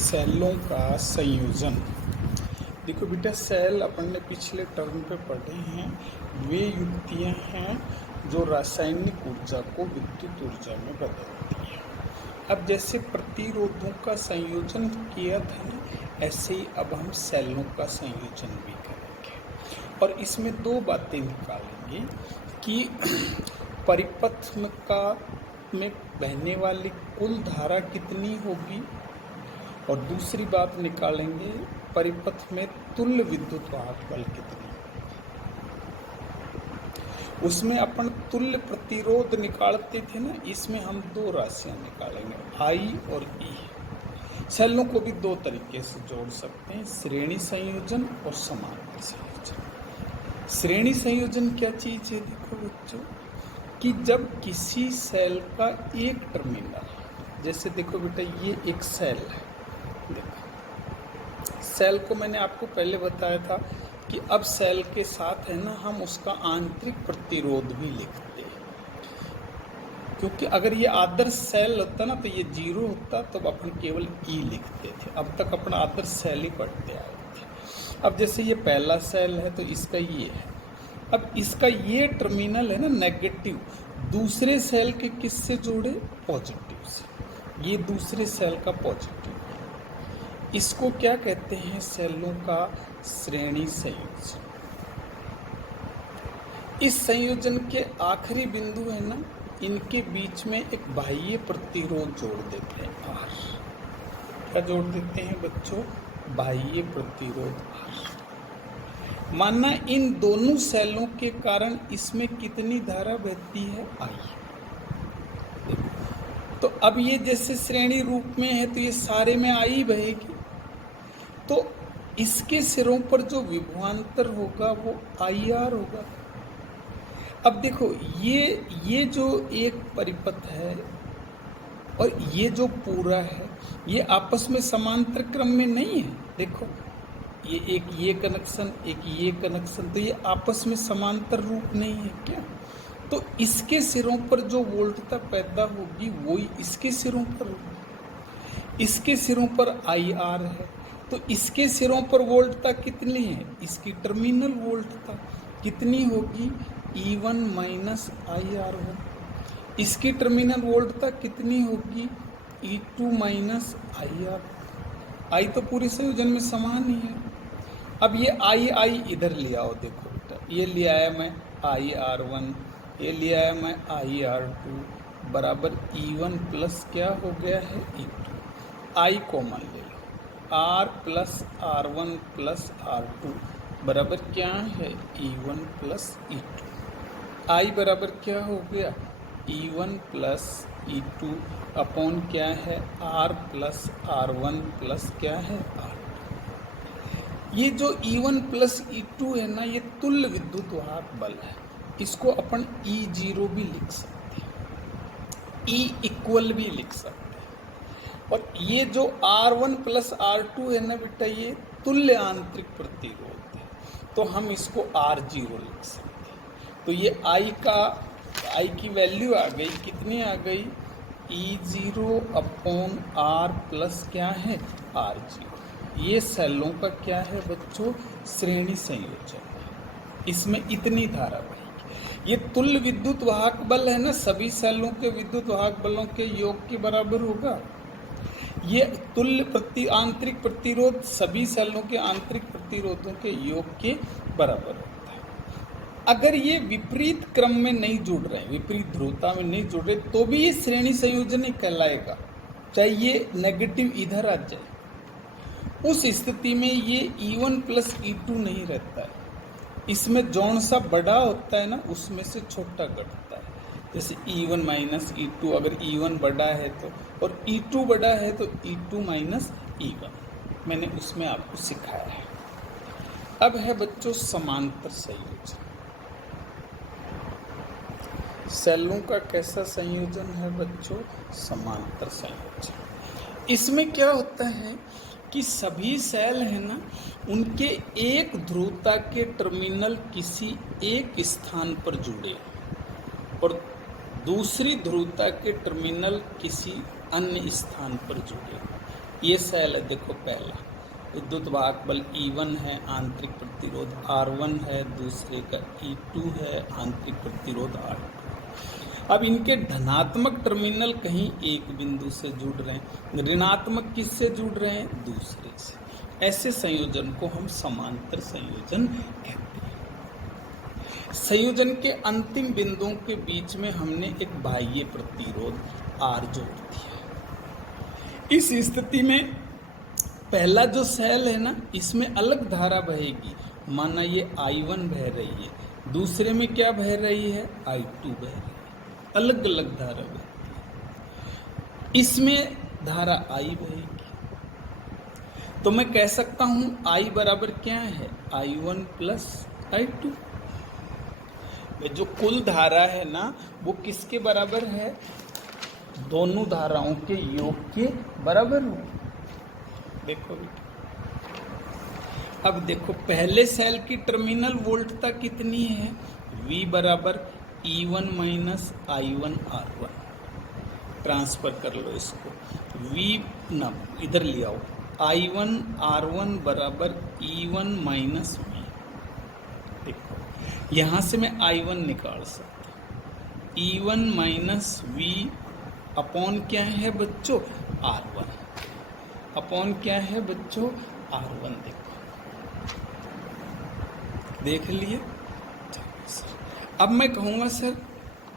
सेलों का संयोजन। देखो बेटा, सेल अपन ने पिछले टर्म पे पढ़े हैं। वे युक्तियां हैं जो रासायनिक ऊर्जा को विद्युत ऊर्जा में बदलती हैं। अब जैसे प्रतिरोधों का संयोजन किया था ना, ऐसे ही अब हम सेलों का संयोजन भी करेंगे और इसमें दो बातें निकालेंगे कि परिपथ में बहने वाली कुल धारा कितनी होगी, और दूसरी बात निकालेंगे परिपथ में तुल्य विद्युत वाहक बल कितनी। उसमें अपन तुल्य प्रतिरोध निकालते थे ना, इसमें हम दो राशियां निकालेंगे, आई और ई। सेलों को भी दो तरीके से जोड़ सकते हैं, श्रेणी संयोजन और समांतर संयोजन। श्रेणी संयोजन क्या चीज है? देखो बच्चों, कि जब किसी सेल का एक टर्मिनल, जैसे देखो बेटा ये एक सेल है, देखो सेल को मैंने आपको पहले बताया था कि अब सेल के साथ है ना हम उसका आंतरिक प्रतिरोध भी लिखते हैं, क्योंकि अगर ये आदर्श सेल होता ना तो ये जीरो होता, तो अपन केवल ई लिखते थे। अब तक अपना आदर्श सेल ही पढ़ते आए थे। अब जैसे ये पहला सेल है तो इसका ये है, अब इसका ये टर्मिनल है ना नेगेटिव, दूसरे सेल के किससे जोड़े? पॉजिटिव से। ये दूसरे सेल का पॉजिटिव है। इसको क्या कहते हैं? सेलों का श्रेणी संयोजन। इस संयोजन के आखिरी बिंदु है ना, इनके बीच में एक बाह्य प्रतिरोध जोड़ देते हैं, आर। क्या जोड़ देते हैं बच्चों? बाह्य प्रतिरोध आर। मानना इन दोनों सेलों के कारण इसमें कितनी धारा बहती है? आई। तो अब ये जैसे श्रेणी रूप में है तो ये सारे में आई बहेगी, तो इसके सिरों पर जो विभवांतर होगा वो आई आर होगा। अब देखो ये जो एक परिपथ है और ये जो पूरा है, ये आपस में समांतर क्रम में नहीं है। देखो ये एक ये कनेक्शन, एक ये कनेक्शन, तो ये आपस में समांतर रूप नहीं है क्या? तो इसके सिरों पर जो वोल्टता पैदा होगी वही इसके सिरों पर होगी। इसके सिरों पर आई आर है, तो इसके सिरों पर वोल्टता कितनी है? इसकी टर्मिनल वोल्टता कितनी होगी? E1 minus I are one. इसकी टर्मिनल वोल्टता कितनी होगी? E2 minus I are. आई तो पूरे संयोजन में समान ही है। अब ये आई इधर ले आओ, देखो बेटा, ये ले आया मैं आई आर वन, ये ले आया मैं आई आर टू, बराबर E1 प्लस क्या हो गया है? E2। आई कॉमन ले लो, R plus R one plus R two बराबर क्या है? E1 plus E2। आई बराबर क्या हो गया? E1 प्लस E2 अपॉन क्या है? R plus R one plus क्या है? आर। ये जो E1 प्लस E2 है ना, ये तुल्य विद्युत वाहक बल है। इसको अपन E0 भी लिख सकते हैं, E इक्वल भी लिख सकते हैं। और ये जो R1 प्लस R2 है ना बेटा, ये तुल्य आंतरिक प्रतिरोध है, तो हम इसको R0 लिख सकते हैं। तो ये आई की वैल्यू आ गई, कितनी आ गई? E0 अपॉन R प्लस क्या है? R0। ये सेलों का क्या है बच्चों? श्रेणी संयोजन। इसमें इतनी धारा बहेगी। ये तुल्य विद्युत वाहक बल है ना, सभी सेलों के विद्युत वाहक बलों के योग के बराबर होगा। ये तुल्य आंतरिक प्रतिरोध सभी सेलों के आंतरिक प्रतिरोधों के योग के बराबर होता है। अगर ये विपरीत क्रम में नहीं जुड़ रहे, विपरीत ध्रुवता में नहीं जुड़ रहे, तो भी ये श्रेणी संयोजन ही कहलाएगा, चाहे ये नेगेटिव इधर आ जाए। उस स्थिति में ये E1 प्लस E2 नहीं रहता है। इसमें जौन सा बड़ा होता है ना, उसमें से छोटा घटता है। जैसे E1 माइनस E2, अगर E1 बड़ा है तो, और E2 बड़ा है तो E2 माइनस E1। मैंने उसमें आपको सिखाया है। अब है बच्चों समांतर संयोजन। सेलों का कैसा संयोजन है बच्चों? समांतर संयोजन। इसमें क्या होता है कि सभी सेल है ना, उनके एक ध्रुवता के टर्मिनल किसी एक स्थान पर जुड़े और दूसरी ध्रुवता के टर्मिनल किसी अन्य स्थान पर जुड़े। ये सेल है, देखो पहला विद्युत वाहक बल E1 है, आंतरिक प्रतिरोध R1 है, दूसरे का E2 है, आंतरिक प्रतिरोध R2। अब इनके धनात्मक टर्मिनल कहीं एक बिंदु से जुड़ रहे हैं, ऋणात्मक किससे जुड़ रहे हैं, दूसरे से। ऐसे संयोजन को हम समांतर संयोजन कहते हैं। संयोजन के अंतिम बिंदुओं के बीच में हमने एक बाह्य प्रतिरोध R जोड़ दिया। इस स्थिति में पहला जो सेल है ना, इसमें अलग धारा बहेगी। माना ये I1 बह रही है, दूसरे में क्या बह रही है, I2 बह रही है, अलग अलग धारा बहती है। इसमें धारा I बहेगी, तो मैं कह सकता हूं I बराबर क्या है, I1 प्लस I2। जो कुल धारा है ना, वो किसके बराबर है, दोनों धाराओं के योग के बराबर हो। देखो अब देखो पहले सेल की टर्मिनल वोल्टता कितनी है, V बराबर E1 minus I1 R1। Transfer कर लो इसको, V ना इधर ले आओ, I1 R1 बराबर E1 माइनस V। देखो यहाँ से मैं I1 निकाल सकता हूँ, E1 माइनस V अपॉन क्या है बच्चों, R1 अपॉन क्या है बच्चों, R1। देखो देख लिए। अब मैं कहूँगा सर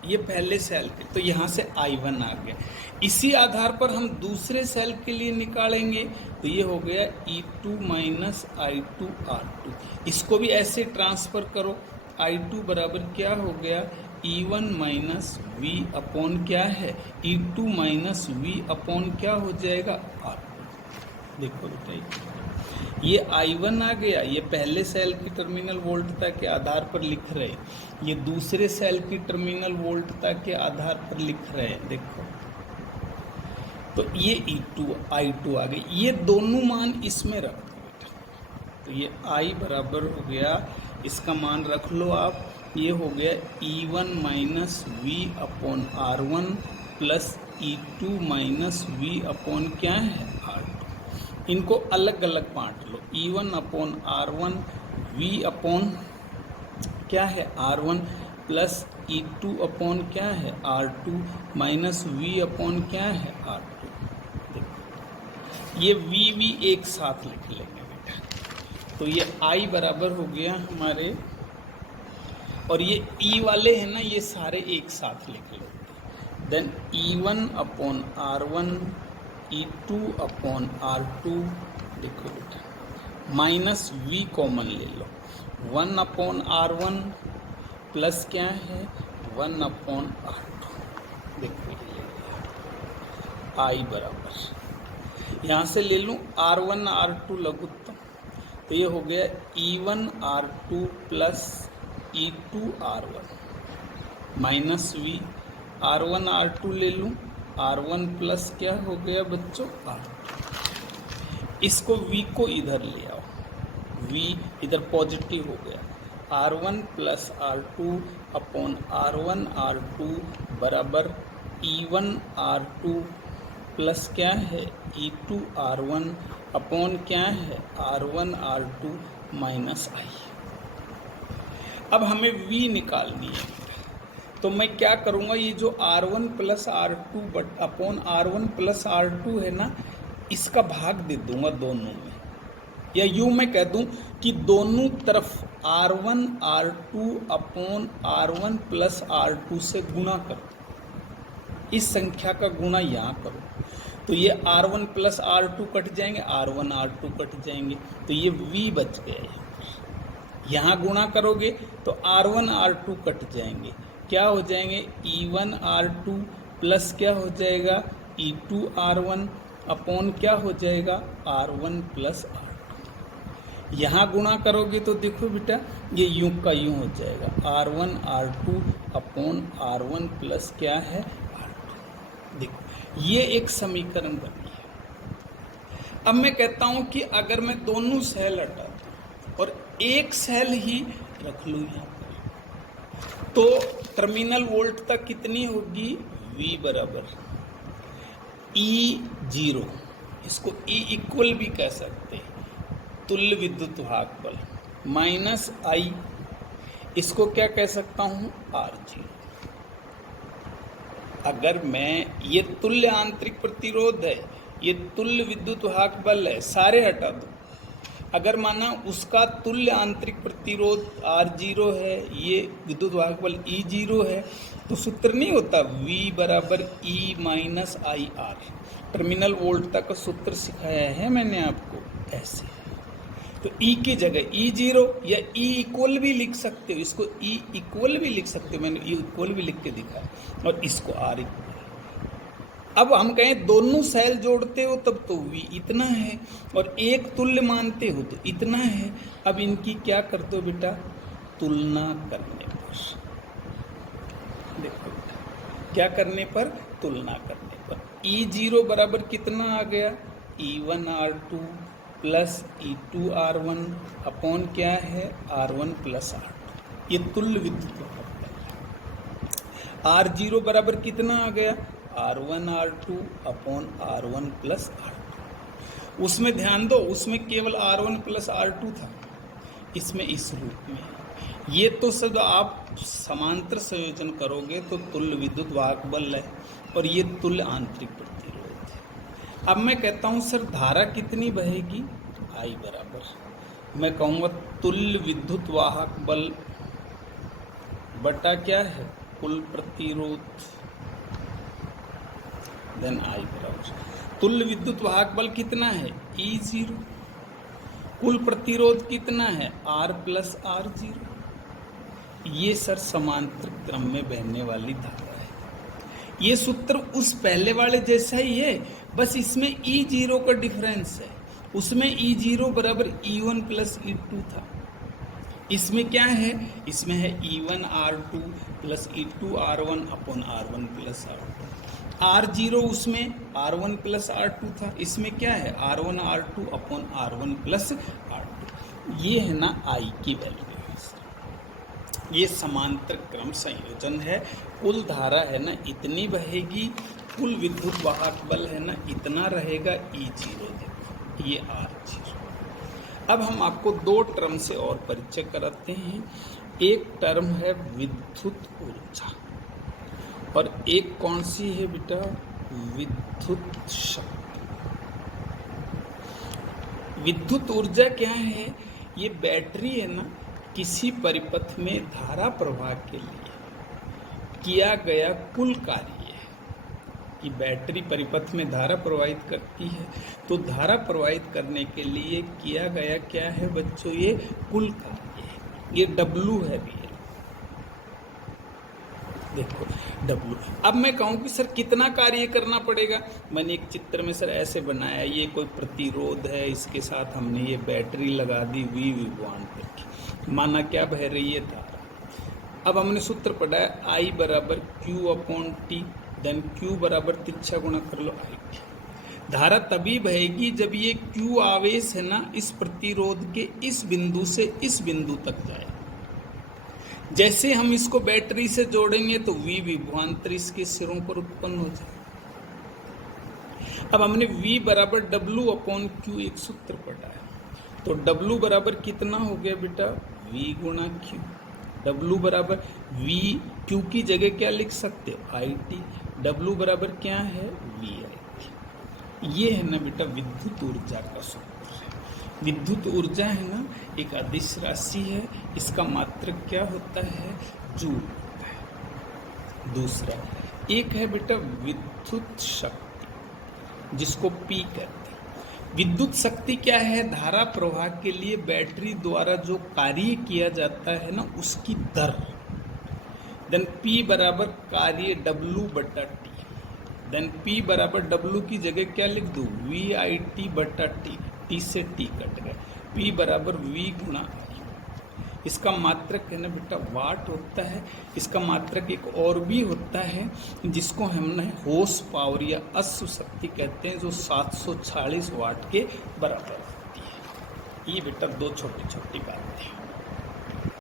ये पहले सेल के, तो यहाँ से I1 आ गया। इसी आधार पर हम दूसरे सेल के लिए निकालेंगे, तो ये हो गया E2 माइनस I2 R2। इसको भी ऐसे ट्रांसफर करो, I2 बराबर क्या हो गया, E1 माइनस V अपॉन क्या है, E2 माइनस V अपॉन क्या हो जाएगा, R2। देखो बेटा ये I1 आ गया, ये पहले सेल की टर्मिनल वोल्टता के आधार पर लिख रहे हैं, ये दूसरे सेल की टर्मिनल वोल्टता के आधार पर लिख रहे हैं। देखो तो ये E2 I2 आ गई, ये दोनों मान इसमें रख दो बेटा। तो ये I बराबर हो गया, इसका मान रख लो आप, ये हो गया E1 minus V upon R1 plus E2 minus V upon क्या है, R2। इनको अलग अलग बांट लो, E1 upon R1 V upon क्या है, R1 प्लस E2 अपॉन क्या है, R2 माइनस V अपॉन क्या है, R2। देखो ये V एक साथ लिख लेंगे बेटा। तो ये I बराबर हो गया हमारे, और ये E वाले हैं ना, ये सारे एक साथ लिख लो। Then E1 upon R1 E2 upon R2। देखो बेटा माइनस V कॉमन ले लो, 1 अपॉन R1 प्लस क्या है, 1 अपॉन R2। देखो ये ले लिया I बराबर, यहाँ से ले लूँ R1 R2 लघुत्तम, तो ये हो गया E1 R2 plus E2 R1 minus V, R1 R2 ले लूँ, R1 प्लस क्या हो गया बच्चों, R2। इसको V को इधर ले आओ, V इधर पॉजिटिव हो गया, R1 plus R2 upon R1 R2 बराबर E1 R2 प्लस क्या है, E2 R1 अपॉन क्या है, R1 R2 माइनस I। अब हमें V निकालनी है, तो मैं क्या करूँगा, ये जो R1 plus R2 upon R1 plus R2 है ना, इसका भाग दे दूंगा दोनों में, या यूँ मैं कह दूं कि दोनों तरफ R1 R2 upon R1 plus R2 से गुणा करो। इस संख्या का गुणा यहाँ करो, तो ये R1 प्लस R2 कट जाएंगे, R1 R2 कट जाएंगे, तो ये V बच गया। यहाँ गुणा करोगे तो R1 R2 कट जाएंगे, क्या हो जाएंगे, E1 R2 प्लस क्या हो जाएगा, E2 R1 अपॉन क्या हो जाएगा, R1 प्लस R2। यहाँ गुणा करोगे तो देखो बेटा ये यूं का यूं हो जाएगा, R1 R2 upon R1 plus क्या है, R2। देखो ये एक समीकरण बनी है। अब मैं कहता हूँ कि अगर मैं दोनों सेल हटा दूँ और एक सेल ही रख लूँ यहाँ पर, तो टर्मिनल वोल्टता कितनी होगी, V बराबर E0 इसको ई इक्वल भी कह सकते हैं, तुल्य विद्युत वाहक बल माइनस आई, इसको क्या कह सकता हूँ, आर जी। अगर मैं ये तुल्य आंतरिक प्रतिरोध है, ये तुल्य विद्युत वाहक बल है, सारे हटा दो। अगर माना उसका तुल्य आंतरिक प्रतिरोध R0 है, ये विद्युत वाहक बल E0 है, तो सूत्र नहीं होता V बराबर E minus I R. Terminal वोल्टता का सूत्र सिखाया है मैंने आपको, ऐसे। तो E की जगह E0 या E इक्वल भी लिख सकते हो, इसको E इक्वल भी लिख सकते हो, मैंने E इक्वल भी लिख के दिखाया, और इसको R इक्वल। अब हम कहें दोनों सेल जोड़ते हो तब तो V इतना है, और एक तुल्य मानते हो तो इतना है। अब इनकी क्या कर दो बेटा, तुलना करने पर। देखो बेटा, क्या करने पर, तुलना करने पर। E0 बराबर कितना आ गया, E1R2 प्लस E2R1 अपॉन क्या है, R1 प्लस R2। ये तुल्य विद्युत वाहक बल। R0 बराबर कितना आ गया, R1 R2 upon R1 plus R2। उसमें ध्यान दो, उसमें केवल R1 प्लस R2 था, इसमें इस रूप में। ये तो सब आप समांतर संयोजन करोगे तो तुल्य विद्युत वाहक बल है, और ये तुल्य आंतरिक प्रतिरोध है। अब मैं कहता हूँ सर धारा कितनी बहेगी, I बराबर, मैं कहूँगा तुल्य विद्युत वाहक बल बटा क्या है, कुल प्रतिरोध, देन I बराबर तुल्य विद्युत वाहक बल कितना है, E0, कुल प्रतिरोध कितना है, R प्लस R0। ये सर समांतर क्रम में बहने वाली धारा है। ये सूत्र उस पहले वाले जैसा ही है, बस इसमें E0 का डिफरेंस है। उसमें E0 बराबर E1 प्लस E2 था, इसमें क्या है, इसमें है E1R2 plus E2R1 upon R1 plus R2। R0 उसमें R1 प्लस R2 था, इसमें क्या है, R1 R2 upon R1 plus R2। ये है ना I की वैल्यू, ये समांतर क्रम संयोजन है। कुल धारा है ना इतनी बहेगी, कुल विद्युत वाहक बल है ना इतना रहेगा, E0 देखो ये R0। अब हम आपको दो टर्म से और परिचय कराते हैं। एक टर्म है विद्युत ऊर्जा, और एक कौन सी है बेटा, विद्युत शक्ति। विद्युत ऊर्जा क्या है, ये बैटरी है ना, किसी परिपथ में धारा प्रवाह के लिए किया गया कुल कार्य है कि बैटरी परिपथ में धारा प्रवाहित करती है, तो धारा प्रवाहित करने के लिए किया गया क्या है बच्चों, ये कुल कार्य है। ये W है भी, देखो W। अब मैं कहूँ कि सर कितना कार्य करना पड़ेगा, मैंने एक चित्र में सर ऐसे बनाया, ये कोई प्रतिरोध है, इसके साथ हमने ये बैटरी लगा दी V विभवांतर की, माना क्या बह रही है धारा। अब हमने सूत्र पढ़ा है I बराबर Q upon T, then Q बराबर तिरछा गुणा कर लो I। धारा तभी बहेगी जब ये Q आवेश है ना इस प्रतिरोध के इस बिंदु से इस बिंदु तक जाए। जैसे हम इसको बैटरी से जोड़ेंगे तो V विभवांतर इसके सिरों पर उत्पन्न हो जाए। अब हमने V बराबर W अपॉन Q एक सूत्र पढ़ा है, तो W बराबर कितना हो गया बेटा, V गुणा Q। W बराबर V, Q की जगह क्या लिख सकते हो, IT। W बराबर क्या है, VIT। ये है ना बेटा विद्युत ऊर्जा का सूत्र। विद्युत ऊर्जा है ना एक अदिश राशि है, इसका मात्रक क्या होता है, जूल होता है। दूसरा एक है बेटा विद्युत शक्ति, जिसको P कहते हैं। विद्युत शक्ति क्या है, धारा प्रवाह के लिए बैटरी द्वारा जो कार्य किया जाता है ना उसकी दर। देन P बराबर कार्य W बटा T। देन P बराबर W की जगह क्या लिख दूँ, VIT बटा T, T से T कट गए, P बराबर V गुणा I। इसका मात्रक है ना बेटा वाट होता है। इसका मात्रक एक और भी होता है जिसको हमने होर्स पावर या अश्व शक्ति कहते हैं, जो 740 वाट के बराबर होती है। ये बेटा दो छोटी छोटी बातें हैं।